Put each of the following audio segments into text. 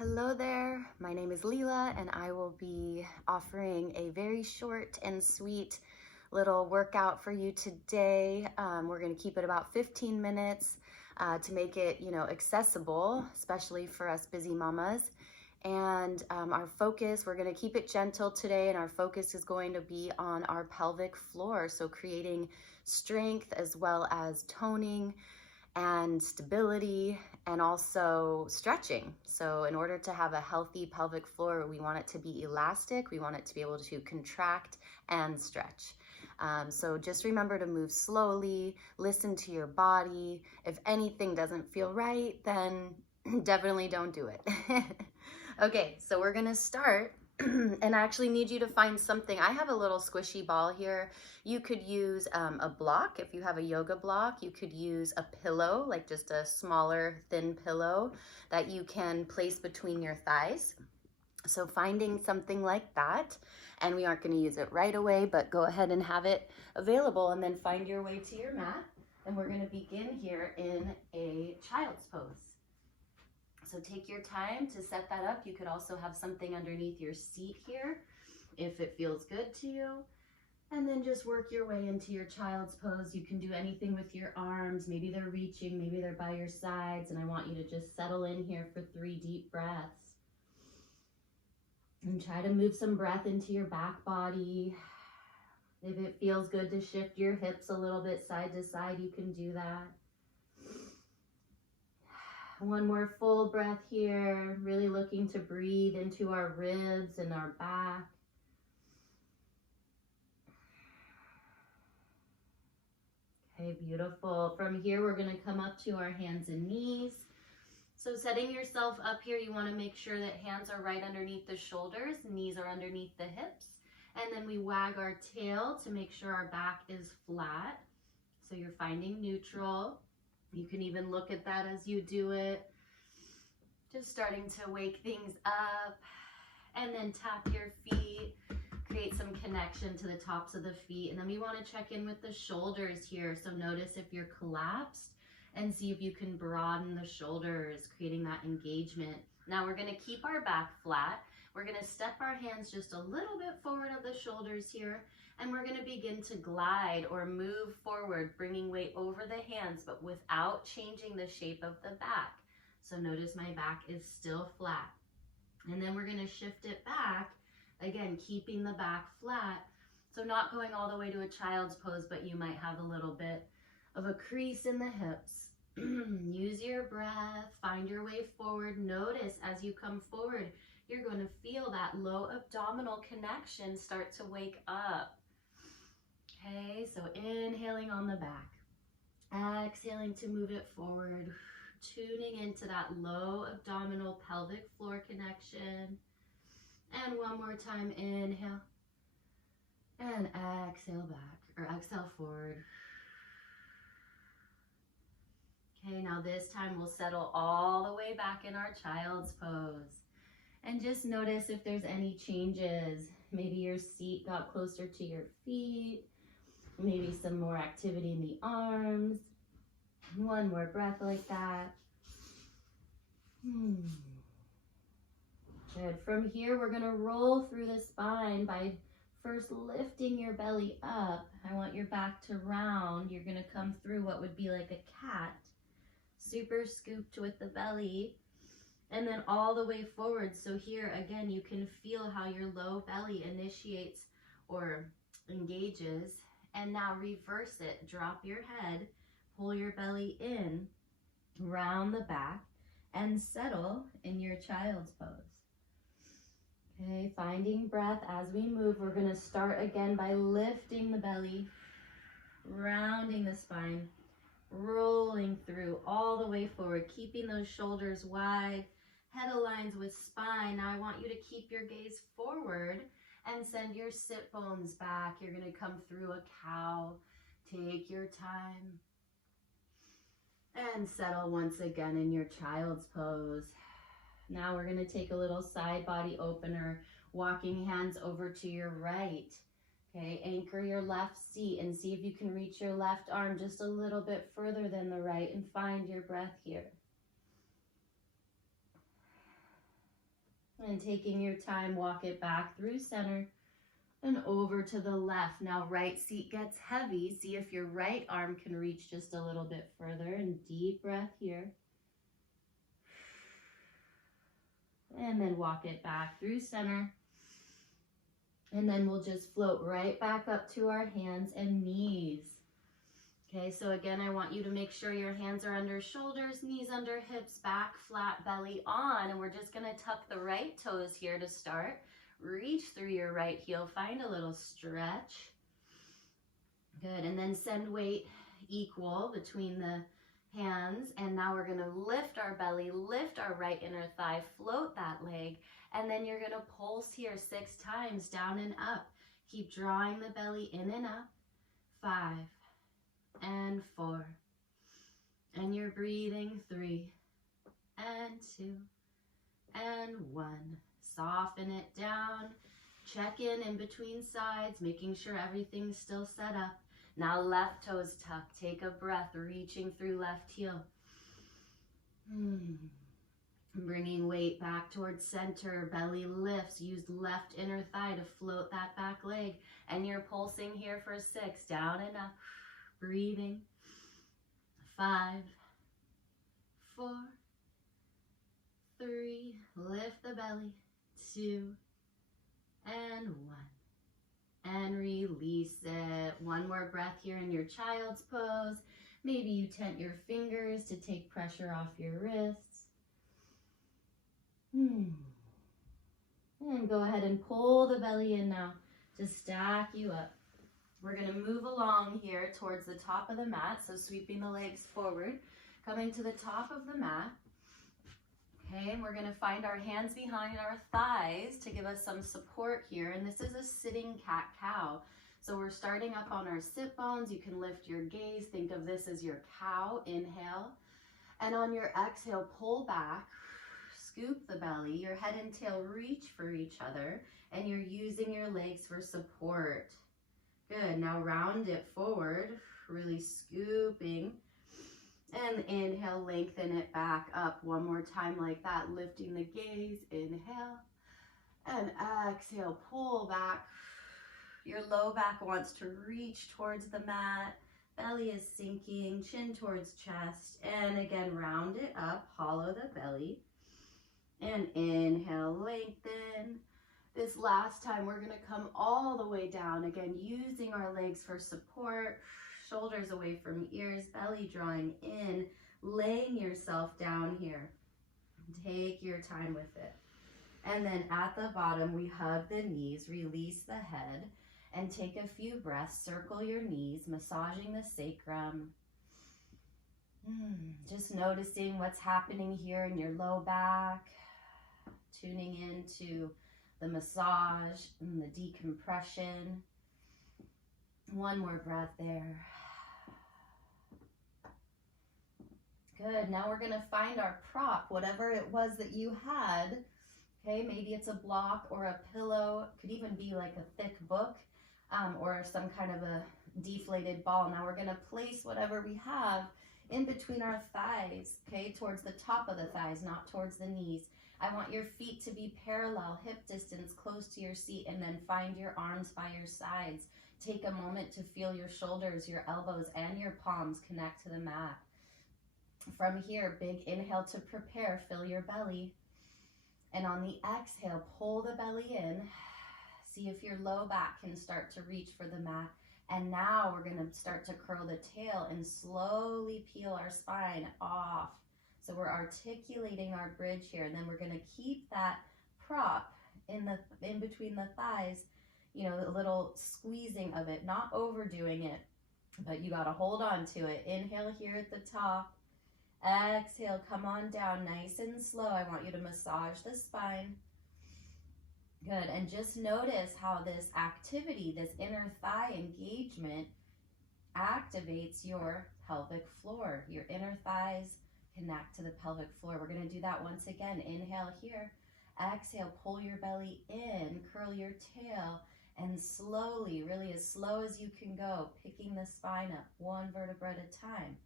Hello there, my name is Leela and I will be offering a very short and sweet little workout for you today. We're going to keep it about 15 minutes to make it, accessible, especially for us busy mamas. And our focus, we're going to keep it gentle today, and our focus is going to be on our pelvic floor. So creating strength as well as toning and stability and also stretching. So in order to have a healthy pelvic floor, we want it to be elastic. We want it to be able to contract and stretch. So just remember to move slowly, listen to your body. If anything doesn't feel right, then definitely don't do it. Okay, so we're gonna start and I actually need you to find something. I have a little squishy ball here. You could use a block. If you have a yoga block, you could use a pillow, like just a smaller, thin pillow that you can place between your thighs. So finding something like that, and we aren't going to use it right away, but go ahead and have it available, and then find your way to your mat. And we're going to begin here in a child's pose. So take your time to set that up. You could also have something underneath your seat here if it feels good to you. And then just work your way into your child's pose. You can do anything with your arms. Maybe they're reaching, maybe they're by your sides. And I want you to just settle in here for 3 deep breaths. And try to move some breath into your back body. If it feels good to shift your hips a little bit side to side, you can do that. One more full breath here, really looking to breathe into our ribs and our back. Okay, beautiful. From here, we're going to come up to our hands and knees. So setting yourself up here, you want to make sure that hands are right underneath the shoulders, knees are underneath the hips. And then we wag our tail to make sure our back is flat. So you're finding neutral. You can even look at that as you do it. Just starting to wake things up. And then tap your feet. Create some connection to the tops of the feet. And then we want to check in with the shoulders here. So notice if you're collapsed and see if you can broaden the shoulders, creating that engagement. Now we're going to keep our back flat. We're going to step our hands just a little bit forward of the shoulders here. And we're going to begin to glide or move forward, bringing weight over the hands, but without changing the shape of the back. So notice my back is still flat. And then we're going to shift it back, again, keeping the back flat. So not going all the way to a child's pose, but you might have a little bit of a crease in the hips. Use your breath, find your way forward. Notice as you come forward, you're going to feel that low abdominal connection start to wake up. Okay, so inhaling on the back, exhaling to move it forward, tuning into that low abdominal pelvic floor connection. And one more time, inhale and exhale back, or exhale forward. Okay, now this time we'll settle all the way back in our child's pose. And just notice if there's any changes. Maybe your seat got closer to your feet. Maybe some more activity in the arms. One more breath like that. Good. From here, we're going to roll through the spine by first lifting your belly up. I want your back to round. You're going to come through what would be like a cat. Super scooped with the belly. And then all the way forward. So here, again, you can feel how your low belly initiates or engages. And now reverse it. Drop your head, pull your belly in, round the back, and settle in your child's pose. Okay, finding breath as we move. We're going to start again by lifting the belly, rounding the spine, rolling through all the way forward, keeping those shoulders wide, head aligns with spine. Now I want you to keep your gaze forward and send your sit bones back. You're going to come through a cow. Take your time. And settle once again in your child's pose. Now we're going to take a little side body opener, walking hands over to your right. Okay, anchor your left seat and see if you can reach your left arm just a little bit further than the right and find your breath here. And taking your time, walk it back through center and over to the left. Now right seat gets heavy. See if your right arm can reach just a little bit further. And deep breath here. And then walk it back through center. And then we'll just float right back up to our hands and knees. Okay, so again, I want you to make sure your hands are under shoulders, knees under hips, back flat, belly on. And we're just gonna tuck the right toes here to start. Reach through your right heel, find a little stretch. Good, and then send weight equal between the hands. And now we're gonna lift our belly, lift our right inner thigh, float that leg. And then you're gonna pulse here 6 times, down and up. Keep drawing the belly in and up. 5 and 4. And you're breathing 3 and 2 and 1. Soften it down. Check in between sides, making sure everything's still set up. Now left toes tucked. Take a breath, reaching through left heel. Bringing weight back towards center, belly lifts. Use left inner thigh to float that back leg. And you're pulsing here for 6, down and up. Breathing. 5, 4, 3, lift the belly. 2 and 1. And release it. One more breath here in your child's pose. Maybe you tent your fingers to take pressure off your wrists. And go ahead and pull the belly in now to stack you up. We're going to move along here towards the top of the mat. So sweeping the legs forward, coming to the top of the mat. Okay, and we're going to find our hands behind our thighs to give us some support here. And this is a sitting cat-cow. So we're starting up on our sit bones. You can lift your gaze. Think of this as your cow. Inhale. And on your exhale, pull back. Scoop the belly. Your head and tail reach for each other. And you're using your legs for support. Good. Now round it forward. Really scooping. And inhale, lengthen it back up one more time like that, lifting the gaze. Inhale and exhale, pull back. Your low back wants to reach towards the mat. Belly is sinking, chin towards chest. And again, round it up, hollow the belly. And inhale, lengthen. This last time, we're gonna come all the way down. Again, using our legs for support. Shoulders away from ears, belly drawing in, laying yourself down here. Take your time with it. And then at the bottom, we hug the knees, release the head, and take a few breaths. Circle your knees, massaging the sacrum. Just noticing what's happening here in your low back, tuning into the massage and the decompression. One more breath there. Good, now we're gonna find our prop, whatever it was that you had. Okay, maybe it's a block or a pillow. Could even be like a thick book or some kind of a deflated ball. Now we're gonna place whatever we have in between our thighs, okay, towards the top of the thighs, not towards the knees. I want your feet to be parallel, hip distance, close to your seat, and then find your arms by your sides. Take a moment to feel your shoulders, your elbows, and your palms connect to the mat. From here, big inhale to prepare, fill your belly. And on the exhale, pull the belly in. See if your low back can start to reach for the mat. And now we're gonna start to curl the tail and slowly peel our spine off. So we're articulating our bridge here. And then we're gonna keep that prop in between the thighs, you know, a little squeezing of it, not overdoing it, but you gotta hold on to it. Inhale here at the top. Exhale, come on down nice and slow. I want you to massage the spine. Good, and just notice how this activity, this inner thigh engagement, activates your pelvic floor. Your inner thighs connect to the pelvic floor. We're gonna do that once again. Inhale here. Exhale, pull your belly in, curl your tail, and slowly, really as slow as you can go, picking the spine up one vertebra at a time.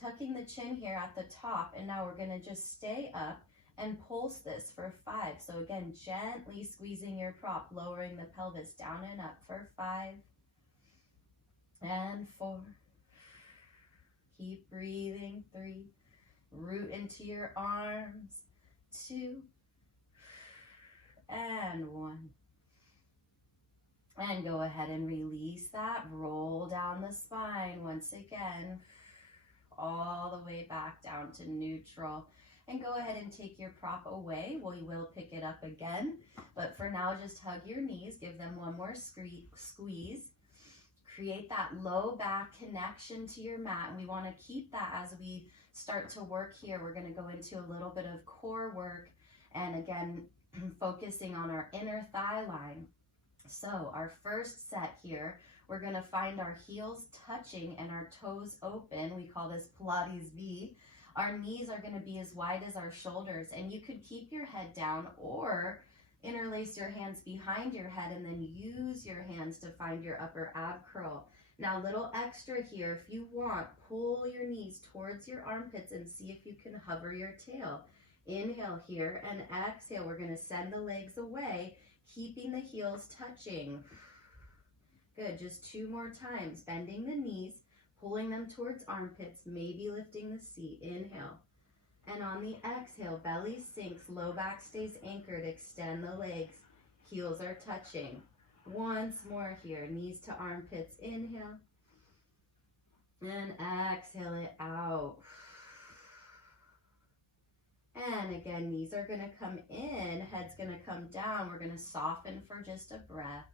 Tucking the chin here at the top, and now we're gonna just stay up And pulse this for 5. So again, gently squeezing your prop, lowering the pelvis down and up for 5 and 4. Keep breathing. 3. Root into your arms. 2 and 1. And go ahead and release that. Roll down the spine once again, all the way back down to neutral. And go ahead and take your prop away. We will pick it up again. But for now, just hug your knees. Give them one more squeeze. Create that low back connection to your mat. And we want to keep that as we start to work here. We're going to go into a little bit of core work. And again, focusing on our inner thigh line. So our first set here, we're going to find our heels touching and our toes open. We call this Pilates V. Our knees are going to be as wide as our shoulders, and you could keep your head down or interlace your hands behind your head and then use your hands to find your upper ab curl. Now, little extra here, if you want, pull your knees towards your armpits and see if you can hover your tail. Inhale here and exhale. We're going to send the legs away, keeping the heels touching. Good, just 2 more times. Bending the knees, pulling them towards armpits, maybe lifting the seat. Inhale. And on the exhale, belly sinks, low back stays anchored. Extend the legs. Heels are touching. Once more here, knees to armpits. Inhale. And exhale it out. And again, knees are going to come in, head's going to come down. We're going to soften for just a breath.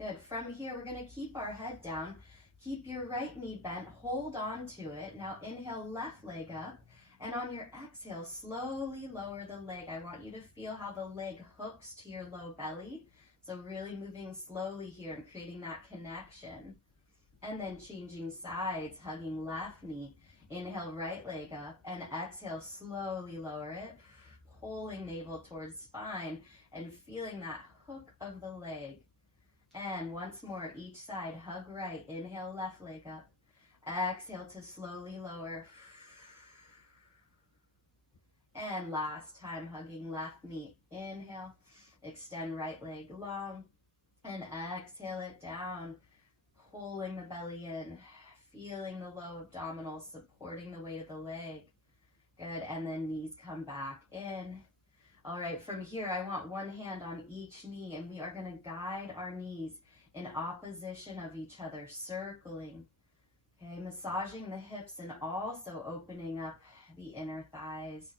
Good. From here, we're going to keep our head down. Keep your right knee bent. Hold on to it. Now inhale, left leg up. And on your exhale, slowly lower the leg. I want you to feel how the leg hooks to your low belly. So really moving slowly here and creating that connection. And then changing sides, hugging left knee. Inhale, right leg up, and exhale, slowly lower it, pulling navel towards spine and feeling that hook of the leg. And once more, each side, hug right, inhale, left leg up, exhale to slowly lower. And last time, hugging left knee, inhale, extend right leg long, and exhale it down, pulling the belly in. Feeling the low abdominals, supporting the weight of the leg. Good, and then knees come back in. All right, from here, I want one hand on each knee, and we are going to guide our knees in opposition of each other, circling. Okay, massaging the hips and also opening up the inner thighs,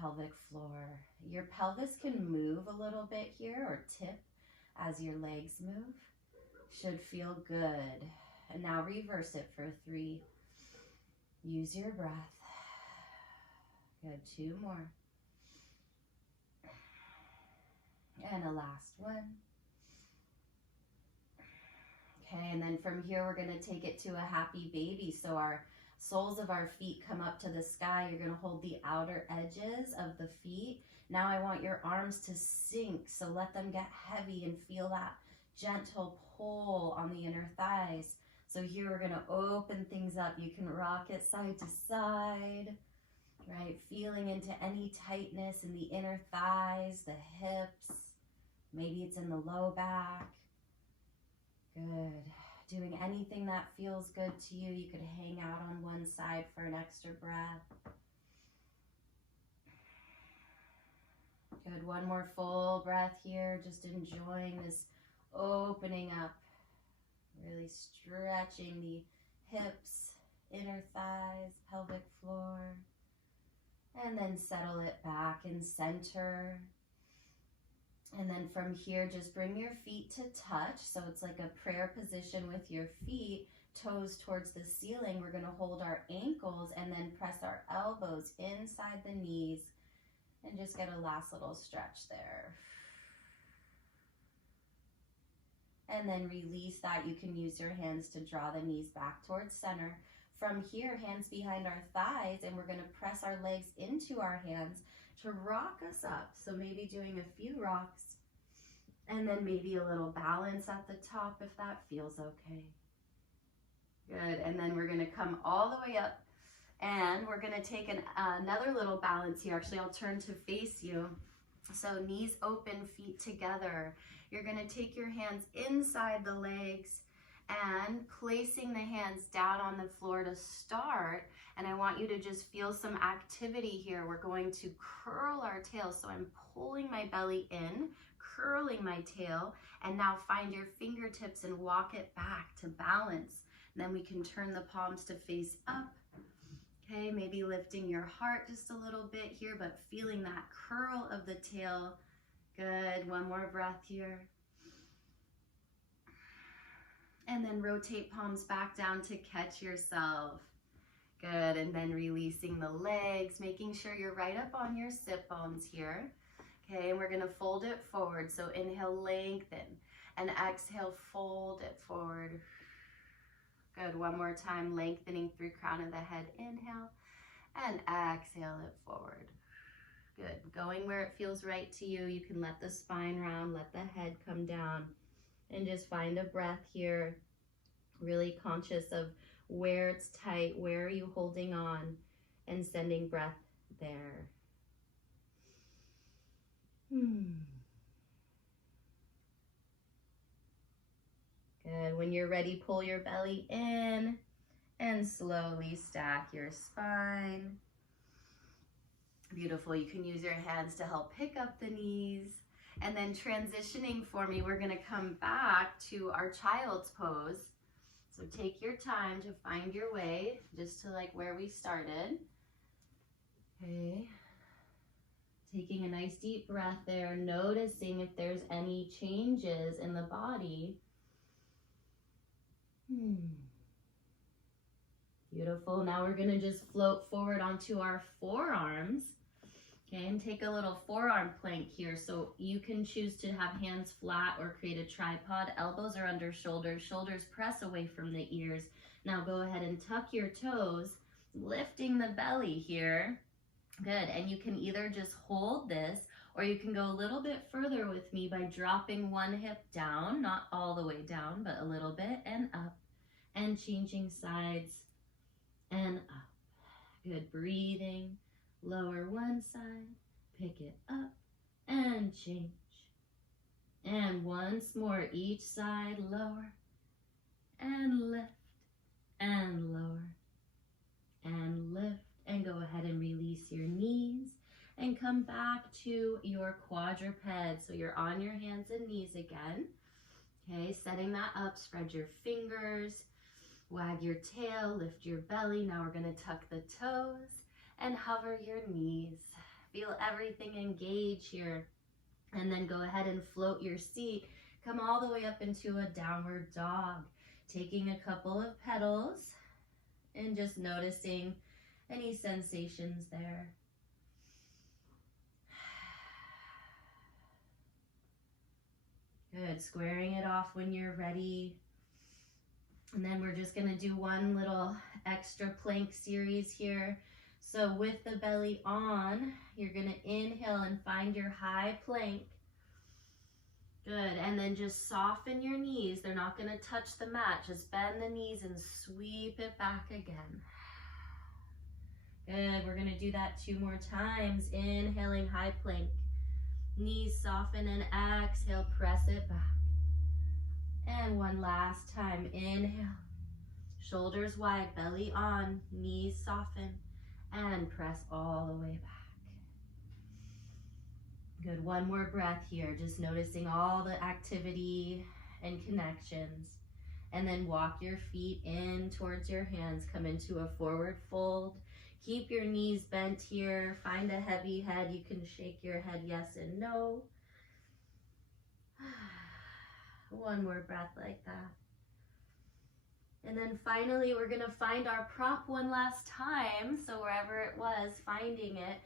pelvic floor. Your pelvis can move a little bit here or tip as your legs move. Should feel good. And now reverse it for 3. Use your breath. Good, 2 more. And a last one. Okay, and then from here, we're going to take it to a happy baby. So our soles of our feet come up to the sky. You're going to hold the outer edges of the feet. Now I want your arms to sink. So let them get heavy and feel that gentle pull on the inner thighs. So here we're going to open things up. You can rock it side to side, right? Feeling into any tightness in the inner thighs, the hips. Maybe it's in the low back. Good. Doing anything that feels good to you. You could hang out on one side for an extra breath. Good. One more full breath here. Just enjoying this opening up. Really stretching the hips, inner thighs, pelvic floor. And then settle it back in center. And then from here, just bring your feet to touch. So it's like a prayer position with your feet, toes towards the ceiling. We're going to hold our ankles and then press our elbows inside the knees and just get a last little stretch there. And then release that. You can use your hands to draw the knees back towards center. From here, hands behind our thighs, and we're going to press our legs into our hands to rock us up. So maybe doing a few rocks, and then maybe a little balance at the top if that feels okay. Good, and then we're going to come all the way up And we're gonna take another little balance here. Actually, I'll turn to face you. So knees open, feet together. You're gonna take your hands inside the legs and placing the hands down on the floor to start. And I want you to just feel some activity here. We're going to curl our tail. So I'm pulling my belly in, curling my tail, and now find your fingertips and walk it back to balance. And then we can turn the palms to face up. Okay, maybe lifting your heart just a little bit here, but feeling that curl of the tail. Good, one more breath here. And then rotate palms back down to catch yourself. Good, and then releasing the legs, making sure you're right up on your sit bones here. Okay, and we're gonna fold it forward. So inhale, lengthen, and exhale, fold it forward. Good, one more time, lengthening through crown of the head, inhale, and exhale it forward. Good, going where it feels right to you. You can let the spine round, let the head come down, and just find a breath here. Really conscious of where it's tight, where are you holding on, and sending breath there. Good, when you're ready, pull your belly in and slowly stack your spine. Beautiful, you can use your hands to help pick up the knees. And then transitioning for me, we're gonna come back to our child's pose. So take your time to find your way, just to like where we started. Okay. Taking a nice deep breath there, noticing if there's any changes in the body. Beautiful. Now we're going to just float forward onto our forearms. Okay, and take a little forearm plank here. So you can choose to have hands flat or create a tripod. Elbows are under shoulders. Shoulders press away from the ears. Now go ahead and tuck your toes, lifting the belly here. Good, and you can either just hold this, or you can go a little bit further with me by dropping one hip down, not all the way down, but a little bit, and up, and changing sides, and up. Good, breathing, lower one side, pick it up, and change. And once more, each side, lower, and lift, and lower, and lift. And go ahead and release your knees and come back to your quadruped. So you're on your hands and knees again. Okay, setting that up, spread your fingers, wag your tail, lift your belly. Now we're gonna tuck the toes and hover your knees. Feel everything engage here. And then go ahead and float your seat. Come all the way up into a downward dog. Taking a couple of petals and just noticing any sensations there. Good, squaring it off when you're ready. And then we're just gonna do one little extra plank series here. So with the belly on, you're gonna inhale and find your high plank. Good, and then just soften your knees. They're not gonna touch the mat. Just bend the knees and sweep it back again. Good, we're gonna do that 2 more times. Inhaling, high plank. Knees soften and exhale, press it back. And one last time, inhale. Shoulders wide, belly on, knees soften, and press all the way back. Good, one more breath here, just noticing all the activity and connections. And then walk your feet in towards your hands, come into a forward fold. Keep your knees bent here. Find a heavy head. You can shake your head yes and no. One more breath like that. And then finally, we're going to find our prop one last time. So wherever it was, finding it,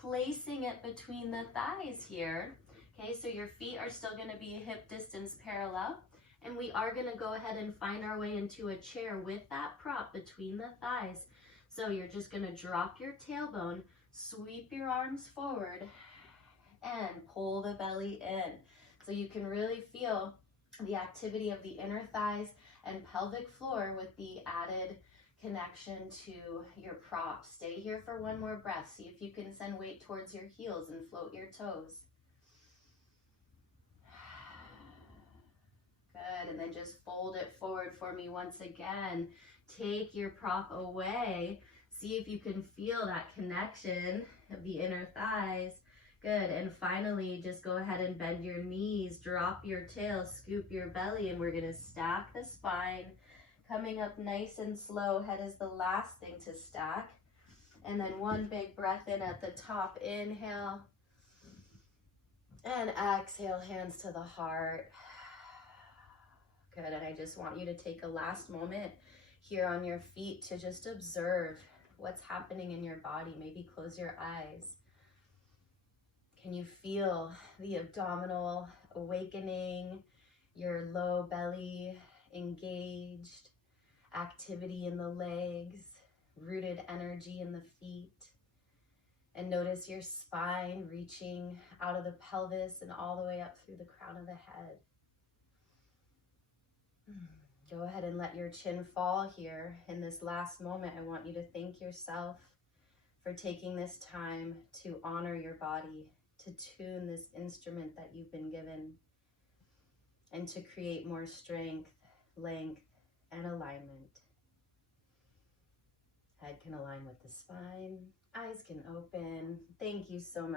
placing it between the thighs here. Okay, so your feet are still going to be hip distance parallel. And we are going to go ahead and find our way into a chair with that prop between the thighs. So you're just gonna drop your tailbone, sweep your arms forward, and pull the belly in. So you can really feel the activity of the inner thighs and pelvic floor with the added connection to your prop. Stay here for one more breath. See if you can send weight towards your heels and float your toes. Good, and then just fold it forward for me once again. Take your prop away. See if you can feel that connection of the inner thighs. Good, and finally, just go ahead and bend your knees, drop your tail, scoop your belly, and we're gonna stack the spine. Coming up nice and slow, head is the last thing to stack. And then one big breath in at the top, inhale. And exhale, hands to the heart. Good, and I just want you to take a last moment here on your feet to just observe what's happening in your body. Maybe close your eyes. Can you feel the abdominal awakening, your low belly engaged, activity in the legs, rooted energy in the feet? And notice your spine reaching out of the pelvis and all the way up through the crown of the head. Go ahead and let your chin fall here. In this last moment, I want you to thank yourself for taking this time to honor your body, to tune this instrument that you've been given, and to create more strength, length, and alignment. Head can align with the spine, eyes can open. Thank you so much.